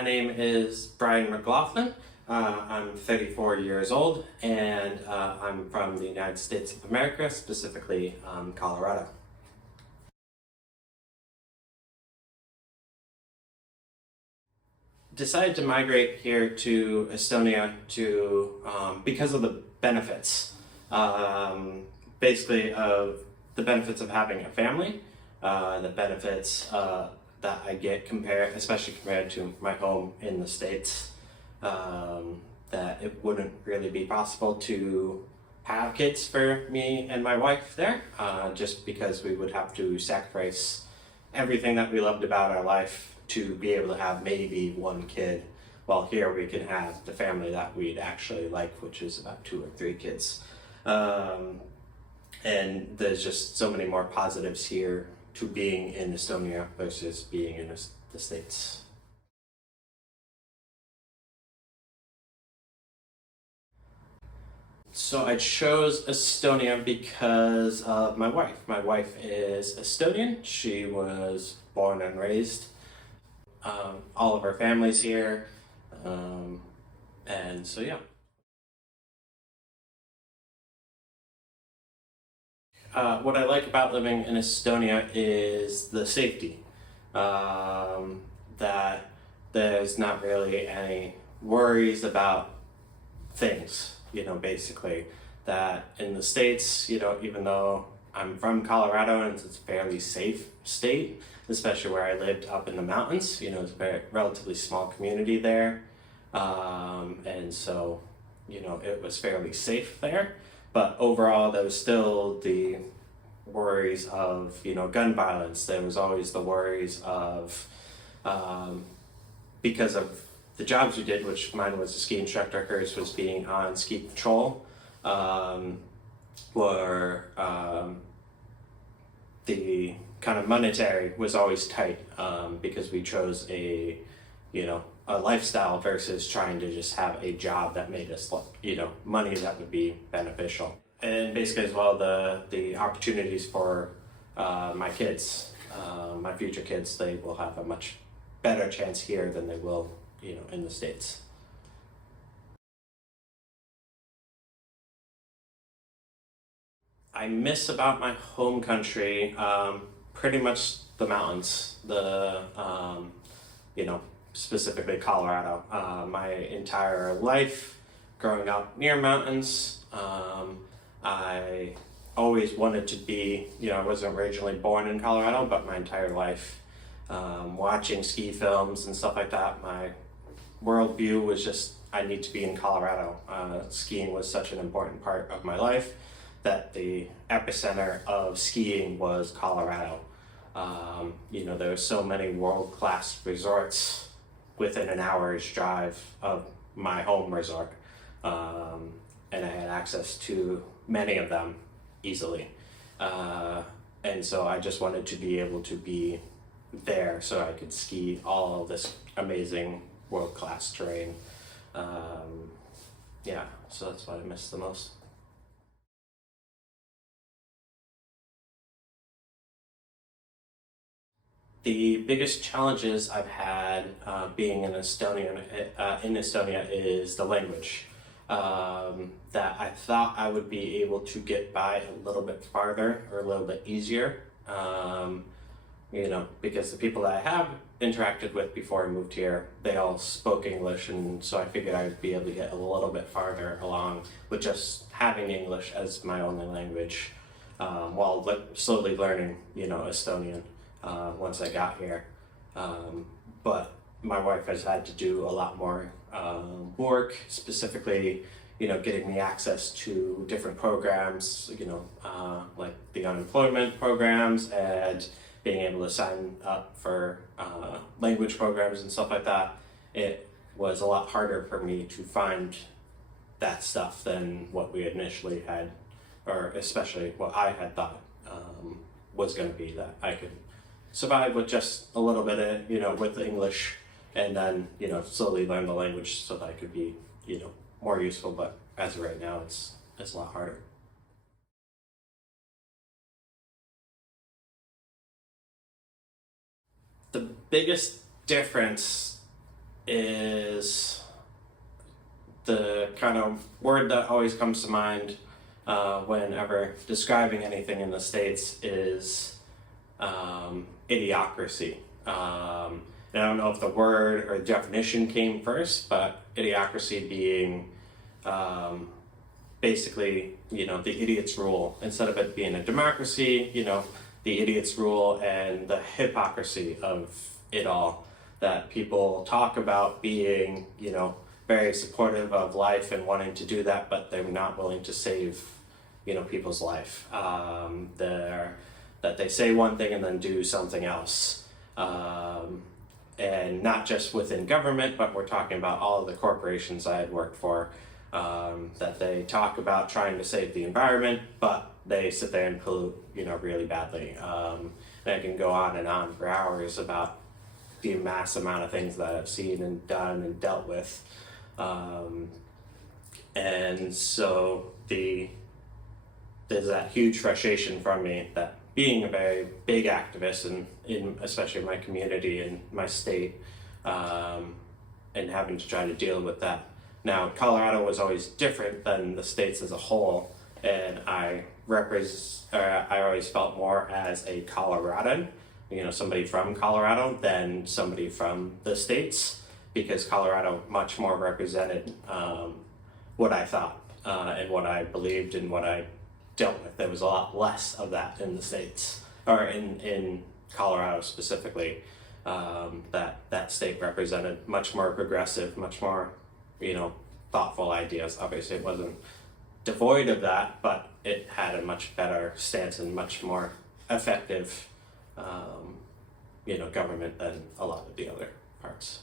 My name is Bryan McLaughlin. I'm 34 years old, and I'm from the United States of America, specifically Colorado. Decided to migrate here to Estonia because of the benefits, basically of the benefits of having a family, the benefits that I get especially compared to my home in the States, that it wouldn't really be possible to have kids for me and my wife there, just because we would have to sacrifice everything that we loved about our life to be able to have maybe one kid, while here we can have the family that we'd actually like, which is about 2 or 3 kids. And there's just so many more positives here to being in Estonia versus being in the States. So I chose Estonia because of my wife. My wife is Estonian. She was born and raised. All of our family's here. And so, yeah. What I like about living in Estonia is the safety. That there's not really any worries about things, basically. That in the States, even though I'm from Colorado and it's a fairly safe state, especially where I lived up in the mountains, it's a very relatively small community there. And so, it was fairly safe there. But overall, there was still the worries of, gun violence. There was always the worries of, because of the jobs we did, which mine was a ski instructor, hers was being on ski patrol, the kind of monetary was always tight, because we chose a lifestyle versus trying to just have a job that made us, money that would be beneficial. And basically as well, the opportunities for my kids, my future kids, they will have a much better chance here than they will, in the States. I miss about my home country pretty much the mountains, specifically Colorado. My entire life growing up near mountains, I always wanted to be, I wasn't originally born in Colorado, but my entire life watching ski films and stuff like that, my worldview was just, I need to be in Colorado. Skiing was such an important part of my life that the epicenter of skiing was Colorado. There were so many world-class resorts within an hour's drive of my home resort. And I had access to many of them easily. And so I just wanted to be able to be there so I could ski all of this amazing world-class terrain. So that's what I miss the most. The biggest challenges I've had being in Estonia is the language. That I thought I would be able to get by a little bit farther or a little bit easier, because the people that I have interacted with before I moved here, they all spoke English, and so I figured I'd be able to get a little bit farther along with just having English as my only language, while slowly learning, Estonian once I got here. But my wife has had to do a lot more work, specifically, getting me access to different programs, like the unemployment programs, and being able to sign up for language programs and stuff like that. It was a lot harder for me to find that stuff than what we initially had, or especially what I had thought was going to be, that I could survive with just a little bit of, with the English, and then, slowly learn the language so that I could be, more useful. But as of right now, it's a lot harder. The biggest difference is the kind of word that always comes to mind whenever describing anything in the States is idiocracy. And I don't know if the word or definition came first, but idiocracy being basically, the idiot's rule. Instead of it being a democracy, the idiot's rule and the hypocrisy of it all. That people talk about being, very supportive of life and wanting to do that, but they're not willing to save, people's life. That they say one thing and then do something else. And not just within government, but we're talking about all of the corporations I had worked for, that they talk about trying to save the environment, but they sit there and pollute, really badly. And I can go on for hours about the mass amount of things that I've seen and done and dealt with. And so there's that huge frustration from me that being a very big activist in especially my community and my state, and having to try to deal with that. Now, Colorado was always different than the states as a whole, and I always felt more as a Coloradan, somebody from Colorado than somebody from the States, because Colorado much more represented what I thought and what I believed and what I dealt with. There was a lot less of that in the States, or in Colorado specifically. That state represented much more progressive, much more, thoughtful ideas. Obviously, it wasn't devoid of that, but it had a much better stance and much more effective, government than a lot of the other parts.